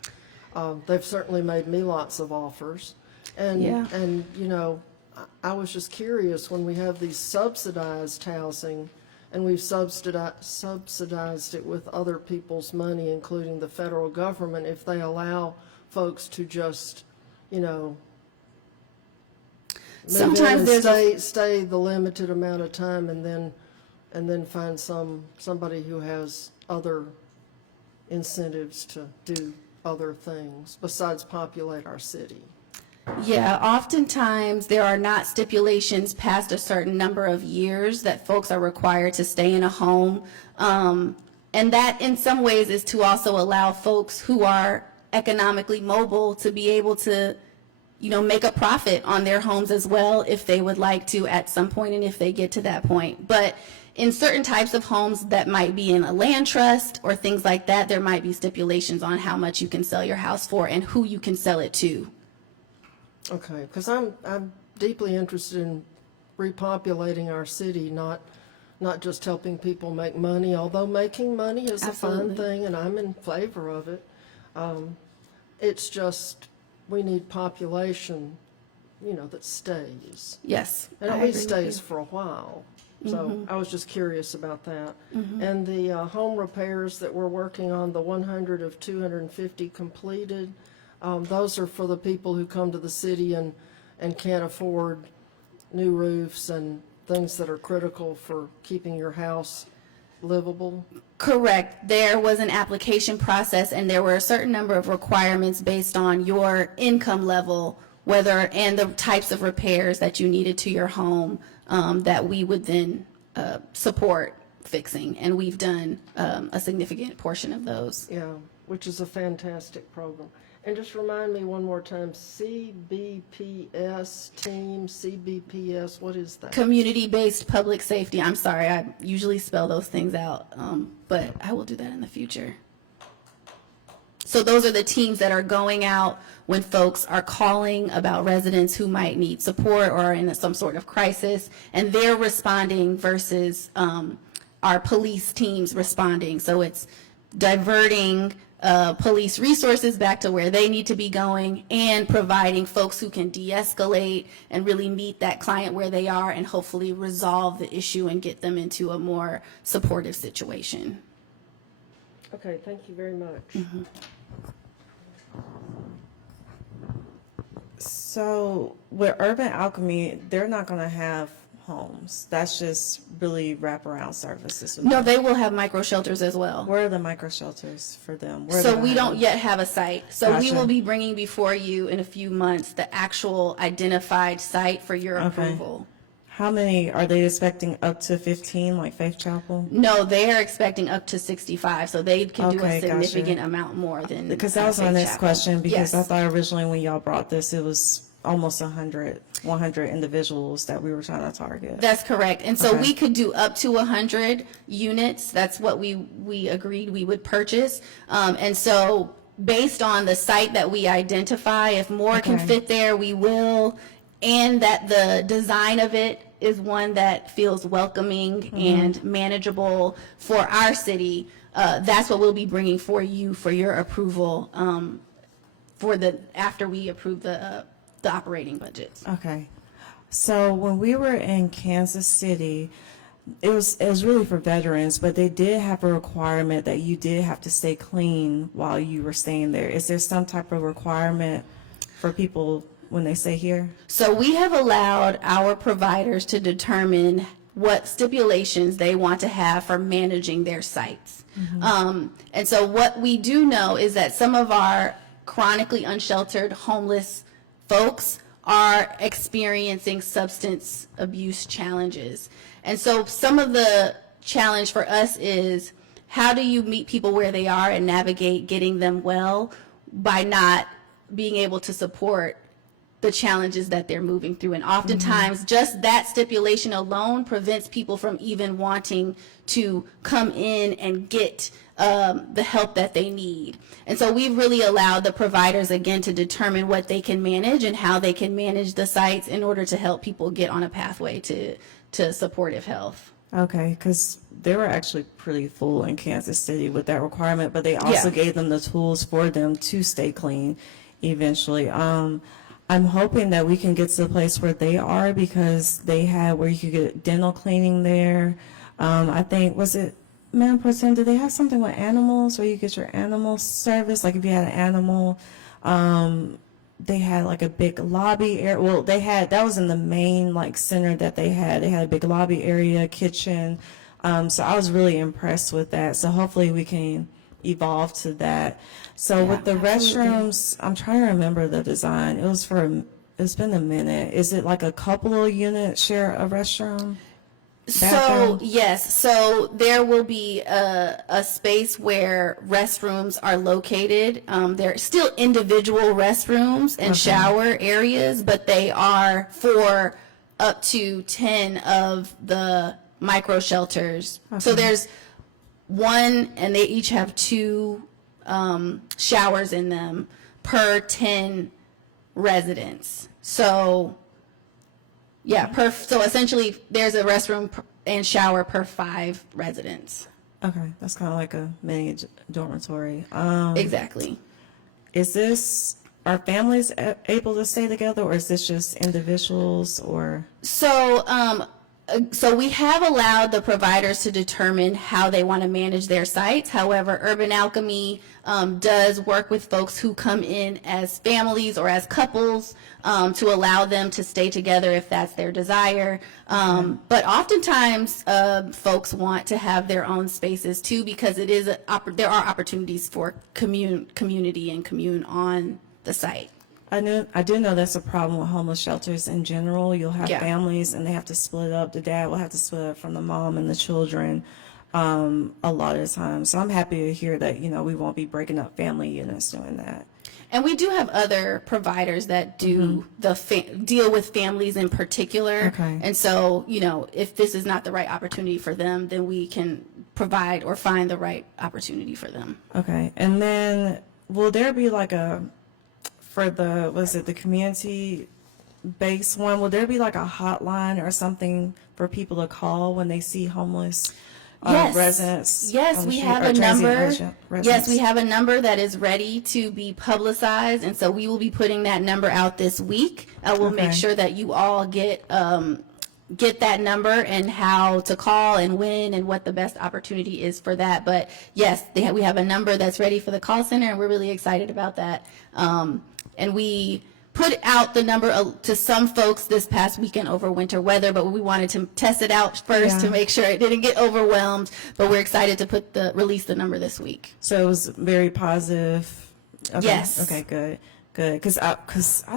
They've certainly made me lots of offers. And, Yeah. and you know, I was just curious, when we have these subsidized housing, and we've subsidized it with other people's money, including the federal government, if they allow folks to just, you know, move in Sometimes and there's stay the limited amount of time, and then find somebody who has other incentives to do other things besides populate our city. Yeah, oftentimes there are not stipulations past a certain number of years that folks are required to stay in a home. And that in some ways is to also allow folks who are economically mobile to be able to, you know, make a profit on their homes as well if they would like to at some point and if they get to that point. But in certain types of homes that might be in a land trust or things like that, there might be stipulations on how much you can sell your house for and who you can sell it to. Okay, because I'm deeply interested in repopulating our city, not just helping people make money, although making money is a fun Absolutely. thing, and I'm in favor of it. It's just, we need population, you know, that stays. Yes. And I at least agree with stays for a while. So I was just curious about that. And the home repairs that we're working on, the 100 of 250 completed, those are for the people who come to the city and can't afford new roofs and things that are critical for keeping your house livable. Correct. There was an application process and there were a certain number of requirements based on your income level, whether, and the types of repairs that you needed to your home, that we would then support fixing. And we've done a significant portion of those. Yeah, which is a fantastic program. And just remind me one more time, CBPS team, CBPS, what is that? Community-based public safety. I'm sorry, I usually spell those things out, but I will do that in the future. So those are the teams that are going out when folks are calling about residents who might need support or are in some sort of crisis, and they're responding versus our police teams responding. So it's diverting police resources back to where they need to be going and providing folks who can de-escalate and really meet that client where they are and hopefully resolve the issue and get them into a more supportive situation. Okay, thank you very much. So with Urban Alchemy, they're not going to have homes. That's just really wraparound services. No, they will have micro shelters as well. Where are the micro shelters for them? Where are So they we gonna don't have yet have a site. So we Gotcha. will be bringing before you in a few months the actual identified site for your Okay. approval. How many are they expecting? Up to 15, like Faith Chapel? No, they are expecting up to 65, so they can do Okay, a gotcha. significant amount more than. Because that was my Faith next Chapel. question, because I Yes. thought originally when y'all brought this, it was almost 100 individuals that we were trying to target. That's correct. And so Okay. we could do up to 100 units. That's what we agreed we would purchase. And so based on the site that we identify, if more can Okay. fit there, we will. And that the design of it is one that feels welcoming Mm-hmm. and manageable for our city. That's what we'll be bringing for you for your approval after we approve the operating budgets. Okay. So when we were in Kansas City, it was really for veterans, but they did have a requirement that you did have to stay clean while you were staying there. Is there some type of requirement for people when they stay here? So we have allowed our providers to determine what stipulations they want to have for managing their sites. And so what we do know is that some of our chronically unsheltered homeless folks are experiencing substance abuse challenges. And so some of the challenge for us is, how do you meet people where they are and navigate getting them well by not being able to support the challenges that they're moving through? And oftentimes just that stipulation alone prevents people from even wanting to come in and get the help that they need. And so we've really allowed the providers again to determine what they can manage and how they can manage the sites in order to help people get on a pathway to supportive health. Okay, because they were actually pretty full in Kansas City with that requirement, but they also Yeah. gave them the tools for them to stay clean eventually. I'm hoping that we can get to the place where they are, because they had where you could get dental cleaning there. I think, was it, Madam President, did they have something with animals where you get your animal service? Like if you had an animal, they had like a big lobby area. Well, that was in the main like center that they had. They had a big lobby area, kitchen. So I was really impressed with that. So hopefully we can evolve to that. So Yeah, with the absolutely. restrooms, I'm trying to remember the design. It was for it's been a minute. Is it like a couple of units share a restroom? So, Bathroom? yes, so there will be a space where restrooms are located. They're still individual restrooms and shower areas, but they are for up to 10 of the micro shelters. So there's one, and they each have 2 showers in them per 10 residents. So, yeah, so essentially, there's a restroom and shower per 5 residents. Okay, that's kind of like a mini dormitory. Exactly. Are families able to stay together, or is this just individuals, or? So we have allowed the providers to determine how they want to manage their sites. However, Urban Alchemy does work with folks who come in as families or as couples to allow them to stay together if that's their desire. But oftentimes, folks want to have their own spaces too, because it is there are opportunities for community and commune on the site. I do know that's a problem with homeless shelters in general. You'll have Yeah. families and they have to split up. The dad will have to split up from the mom and the children a lot of the time. So I'm happy to hear that, we won't be breaking up family units doing that. And we do have other providers that do deal with families in particular. Okay. And so, if this is not the right opportunity for them, then we can provide or find the right opportunity for them. Okay. And then will there be like for the community-based one, will there be like a hotline or something for people to call when they see homeless residents? Yes, on the we street, have or a transient number. residents? Yes, we have a number that is ready to be publicized, and so we will be putting that number out this week. We'll make Okay. sure that you all get that number and how to call and when and what the best opportunity is for that. But yes, we have a number that's ready for the call center, and we're really excited about that. And we put out the number to some folks this past weekend over winter weather, but we wanted to test it out first to Yeah. make sure it didn't get overwhelmed. But we're excited to release the number this week. So it was very positive. Okay. Yes. Okay, good. Because I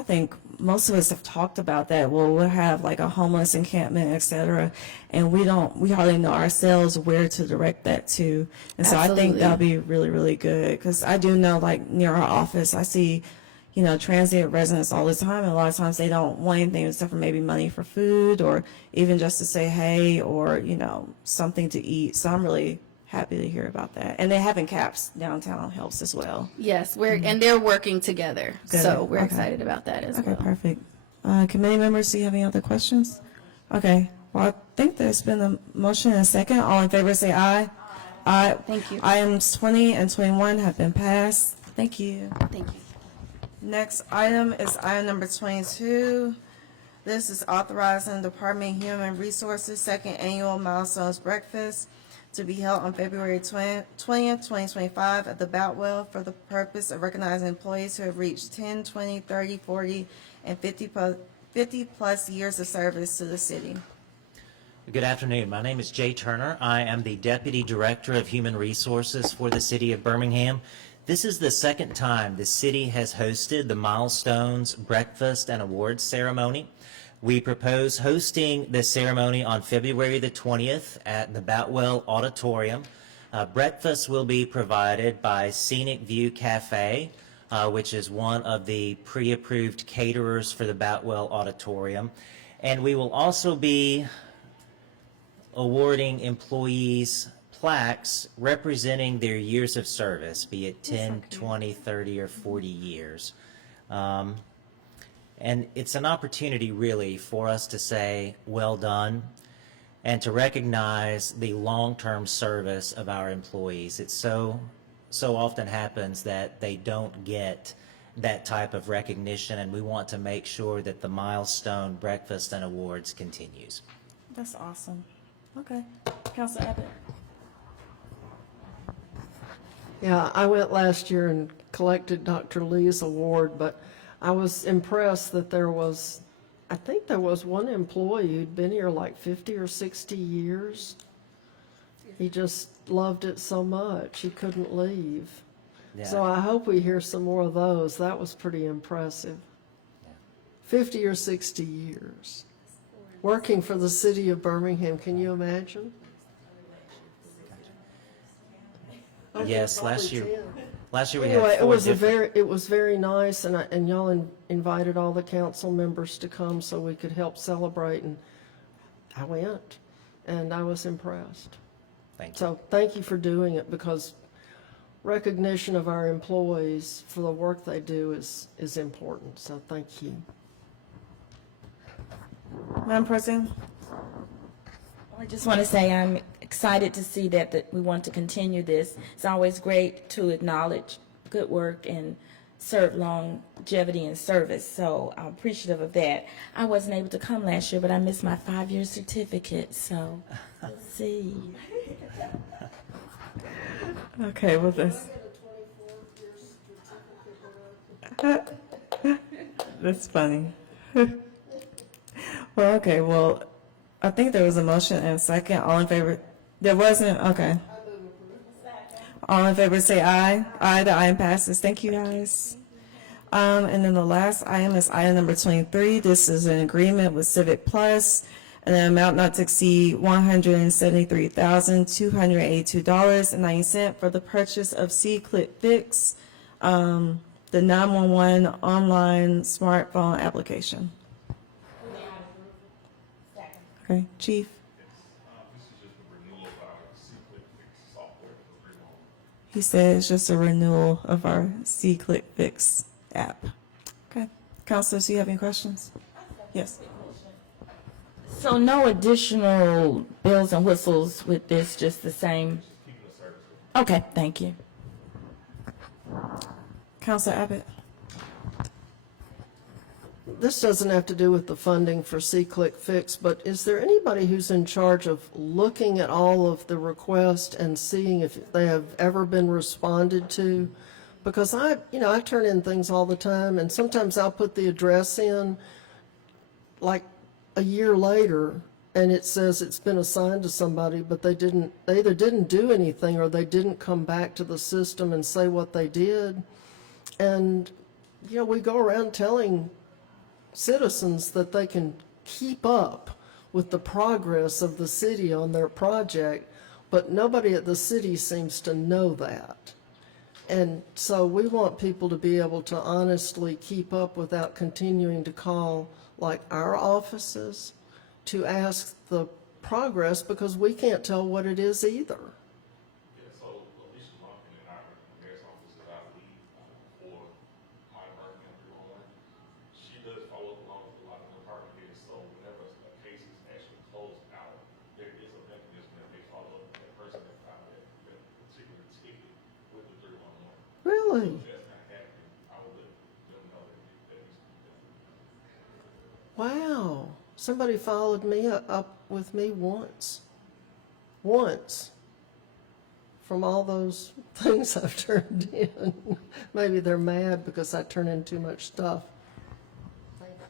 think most of us have talked about that. Well, we'll have like a homeless encampment, et cetera, and we hardly know ourselves where to direct that to. And so I think Absolutely. that'll be really, really good. Because I do know, like near our office, I see, transient residents all the time, and a lot of times they don't want anything except for maybe money for food, or even just to say hey, or something to eat. So I'm really happy to hear about that. And then having CAPS downtown helps as well. Yes, and they're working together, Good. so we're Okay. excited about that as Okay, well. perfect. Committee members, do you have any other questions? Okay, well, I think there's been a motion and a second. All in favor, say aye. Aye. Thank you. Items 20 and 21 have been passed. Thank you. Thank you. Next item is item number 22. This is authorizing the Department of Human Resources second annual Milestones Breakfast to be held on February 20th, 2025 at the Boutwell for the purpose of recognizing employees who have reached 10, 20, 30, 40, and 50 plus years of service to the city. Good afternoon. My name is Jay Turner. I am the Deputy Director of Human Resources for the City of Birmingham. This is the second time the city has hosted the Milestones Breakfast and Awards Ceremony. We propose hosting this ceremony on February the 20th at the Boutwell Auditorium. Breakfast will be provided by Scenic View Cafe, which is one of the pre-approved caterers for the Boutwell Auditorium. And we will also be awarding employees plaques representing their years of service, be it 10, 20, 30, or 40 years. And it's an opportunity really for us to say, well done, and to recognize the long-term service of our employees. It so often happens that they don't get that type of recognition, and we want to make sure that the Milestone Breakfast and Awards continues. That's awesome. Okay. Councilor Abbott? Yeah, I went last year and collected Dr. Lee's award, but I was impressed that I think there was one employee who'd been here like 50 or 60 years. He just loved it so much, he couldn't leave. Yeah. So I hope we hear some more of those. That was pretty impressive. 50 or 60 years, working for the city of Birmingham. Can you imagine? Yes, last Probably year, 10. last year we Anyway, had it four was different. it was very nice, and y'all invited all the council members to come so we could help celebrate, and I went, and I was impressed. Thank you. So thank you for doing it, because recognition of our employees for the work they do is important, so thank you. Madam President? I just want to say I'm excited to see that we want to continue this. It's always great to acknowledge good work and serve longevity and service, so I'm appreciative of that. I wasn't able to come last year, but I missed my 5-year certificate, so let's see. Okay, well, this. That's funny. Well, okay, well, I think there was a motion and a second. All in favor? There wasn't? Okay. All in favor say aye. Aye, the item passes. Thank you, guys. And then the last item is item number 23. This is an agreement with Civic Plus, and an amount not to exceed $173,282.90 for the purchase of C-Clip Fix, the 911 online smartphone application. Okay, Chief? This is just a renewal of our C-Click Fix software for 3 months. He said it's just a renewal of our C-Click Fix app. Okay. Counselors, do you have any questions? Yes. So no additional bells and whistles with this, just the same? Keeping the service. Okay, thank you. Counselor Abbott? This doesn't have to do with the funding for C-Click Fix, but is there anybody who's in charge of looking at all of the requests and seeing if they have ever been responded to? Because I turn in things all the time, and sometimes I'll put the address in like a year later, and it says it's been assigned to somebody, but they either didn't do anything or they didn't come back to the system and say what they did. And, we go around telling citizens that they can keep up with the progress of the city on their project, but nobody at the city seems to know that. And so we want people to be able to honestly keep up without continuing to call like our offices to ask the progress, because we can't tell what it is either. Yeah, so Alicia Lumpkin and our mayor's office is our lead for my Birmingham 311. She does follow along with a lot of the department heads, so whenever a case is actually closed out, there is a mechanism that they follow up with that person that filed that particular ticket with the 311. Really? If that's not happening, I will let them know that that needs to be done. Wow. Somebody followed me up with me once. From all those things I've turned in. Maybe they're mad because I turn in too much stuff. Thank you.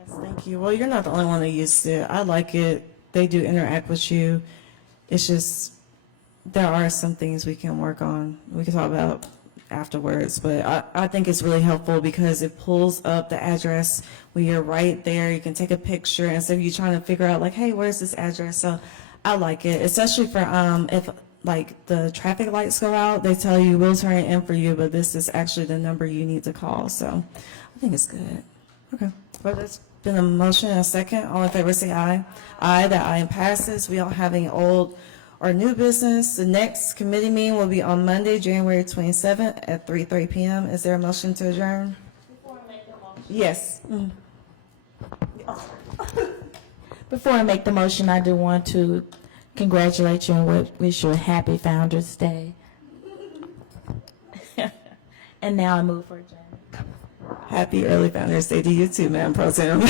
Yes, thank you. Well, you're not the only one that used it. I like it. They do interact with you. It's just, there are some things we can work on. We can talk about afterwards, but I think it's really helpful because it pulls up the address when you're right there. You can take a picture instead of you trying to figure out like, hey, where's this address? So I like it, especially for if like the traffic lights go out, they tell you we'll turn it in for you, but this is actually the number you need to call. So I think it's good. Okay. Well, there's been a motion and a second. All in favor say aye. Aye, that item passes. We don't have any old or new business. The next committee meeting will be on Monday, January 27th at 3:30 p.m. Is there a motion to adjourn? Before I make the motion. Yes. Before I make the motion, I do want to congratulate you and wish you a happy Founder's Day. And now I move for adjournment. Happy early Founders Day to you too, Madam President.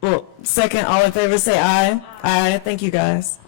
Well, second, all in favor say aye. Aye. Thank you, guys.